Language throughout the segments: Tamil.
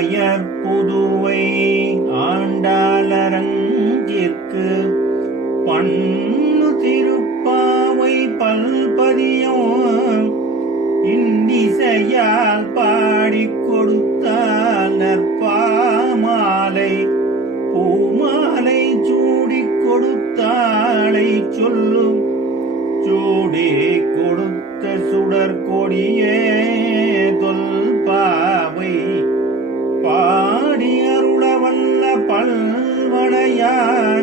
பெயர் புதுவை ஆண்டாளரங்கிற்கு பண்ணு திருப்பாவை பல்பதியோ இன்னிசையால் பாடி கொடுத்தால் நற்பாமாலை பூமாலை சூடி கொடுத்தாளை சொல்லும். சூடி கொடுத்த சுடற்கொடிய time.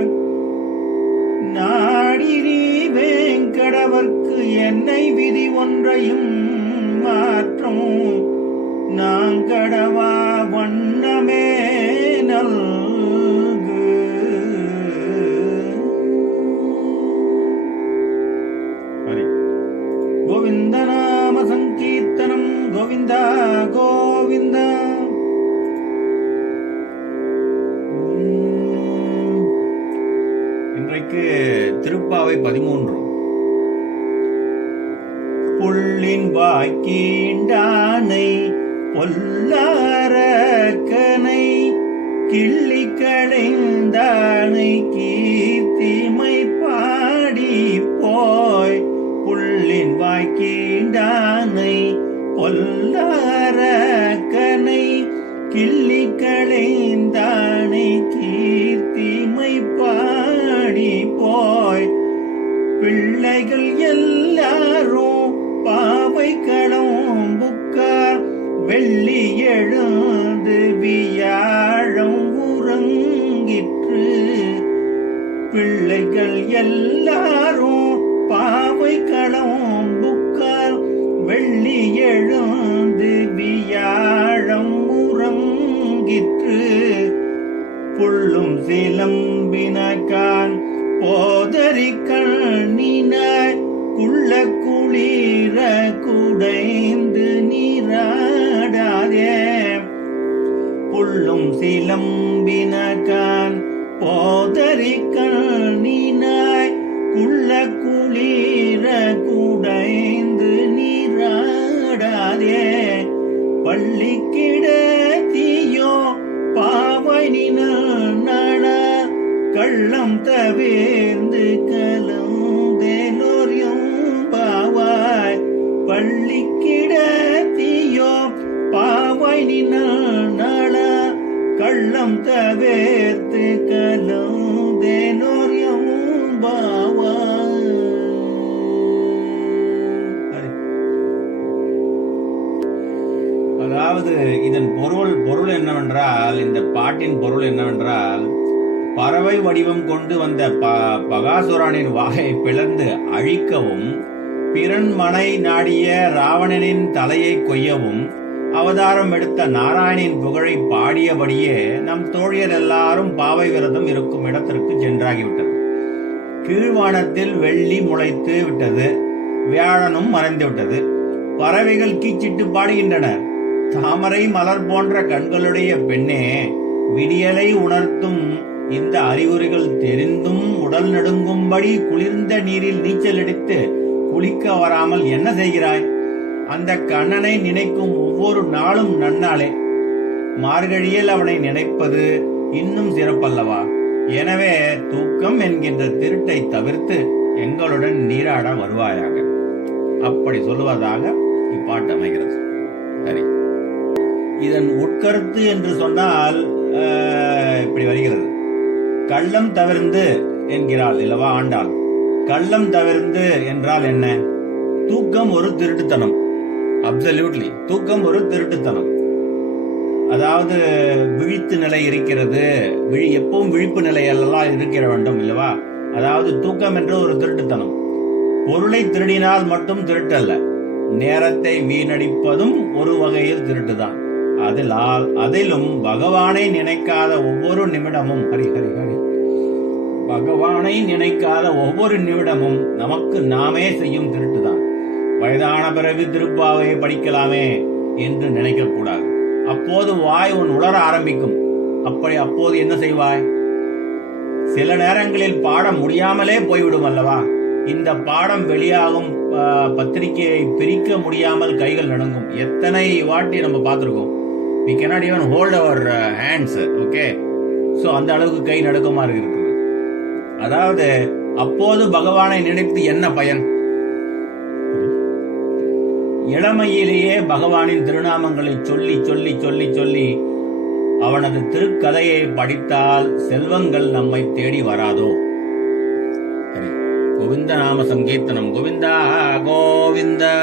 இன்றைக்கு திருப்பாவை பதிமூன்று. புள்ளின் வாக்கீண்டானை பொல்லாரக்கனை கிள்ளி கடைந்தானை கீர்த்திமை பாடி போய் புள்ளின் வாக்கீண்டானை பொல்லாரக்கனை கிள்ளி கடை பிள்ளைகள் எல்லாரும் பாவை களம் களம்புக்கார் வெள்ளி எழுந்து வியாழம் உறங்கிற்று. பிள்ளைகள் எல்லாரும் பாவை களம் போதரி கண்ணினாய் குள்ள குளிர குடைந்து நீராடாதே. புள்ளும் சிலம்பினகான் போதரி கண்ணினாய் குள்ள குளிர குடைந்து நீராடாதே. பள்ளி கிடத்தியோ பாவை கள்ளம் தவேர்ந்து கலந்தேலோரியும் பாவாய். பள்ளி கிடத்தியோ பாவாய் நின கள்ளம் தவேர்த்து கலந்தேலோரியும் பாவாய். அதாவது இதன் பொருள் பொருள் என்னவென்றால் இந்த பாட்டின் பொருள் என்னவென்றால் பறவை வடிவம் கொண்டு வந்த ப பகாசுரனின் வாயை பிளந்து அழிக்கவும் பிறன் மனை நாடிய ராவணனின் தலையை கொய்யவும் அவதாரம் எடுத்த நாராயணின் புகழை பாடியபடியே நம் தோழியர் எல்லாரும் பாவை விரதம் இருக்கும் இடத்திற்கு சென்றாகிவிட்டது கீழ்வானத்தில் வெள்ளி முளைத்து விட்டது வியாழனும் மறைந்து விட்டது. பறவைகள் கீச்சிட்டு பாடுகின்றன. தாமரை மலர் போன்ற கண்களுடைய பெண்ணே விடியலை உணர்த்தும் இந்த அறிகுறிகள் தெரிந்தும் உடல் நடுங்கும்படி குளிர்ந்த நீரில் நீச்சல் அடித்து குளிக்க வராமல் என்ன செய்கிறாய்? அந்த கண்ணனை நினைக்கும் ஒவ்வொரு நாளும் நன்னாளே. மார்கழியில் அவனை நினைப்பது இன்னும் சிறப்பல்லவா? எனவே தூக்கம் என்கின்ற திருட்டை தவிர்த்து எங்களுடன் நீராட வருவாயாக. அப்படி சொல்லுவதாக இப்பாட்டு அமைகிறது. சரி. இதன் உட்கருத்து என்று சொன்னால் இப்படி வருகிறது. கள்ளம் தவிர்ந்து என்கிறாள் இல்லவா ஆண்டாள்? கள்ளம் தவிர்ந்து என்றால் என்ன? தூக்கம் ஒரு திருட்டுத்தனம். அப்சல்யூட்லி தூக்கம் ஒரு திருட்டுத்தனம். அதாவது விழித்து நிலை இருக்கிறது விழி எப்பவும் விழிப்பு நிலையெல்லாம் இருக்கிற வேண்டும் இல்லவா? அதாவது தூக்கம் என்று ஒரு திருட்டுத்தனம். பொருளை திருடினால் மட்டும் திருட்டல்ல. நேரத்தை வீணடிப்பதும் ஒரு வகையில் திருட்டுதான். அதிலால் அதிலும் பகவானை நினைக்காத ஒவ்வொரு நிமிடமும் ஹரி ஹரி ஹரி. பகவானை நினைக்காத ஒவ்வொரு நிமிடமும் நமக்கு நாமே செய்யும் திருட்டுதான். வயதான பிறகு திருப்பாவை படிக்கலாமே என்று நினைக்கக்கூடாது அப்போது வாய் உன் உளர ஆரம்பிக்கும். அப்படி அப்போது என்ன செய்வாய்? சில நேரங்களில் பாட முடியாமலே போய்விடும் அல்லவா? இந்த பாடம் வெளியாகும் பத்திரிகையை பிரிக்க முடியாமல் கைகள் நடுங்கும். எத்தனை வாட்டி நம்ம பார்த்துருக்கோம். We cannot even hold our hands okay so அந்த அளவுக்கு கை நடுக்கமாக இருக்குது அதாவது அப்போது பகவானை நினைத்து என்ன பயன்? இளமையிலேயே பகவானின் திருநாமங்களை சொல்லி சொல்லி சொல்லி சொல்லி அவனது திருக்கதையை படித்தால் செல்வங்கள் நம்மை தேடி வராதோ? கோவிந்த நாம சங்கீர்த்தனம். கோவிந்தா கோவிந்தா.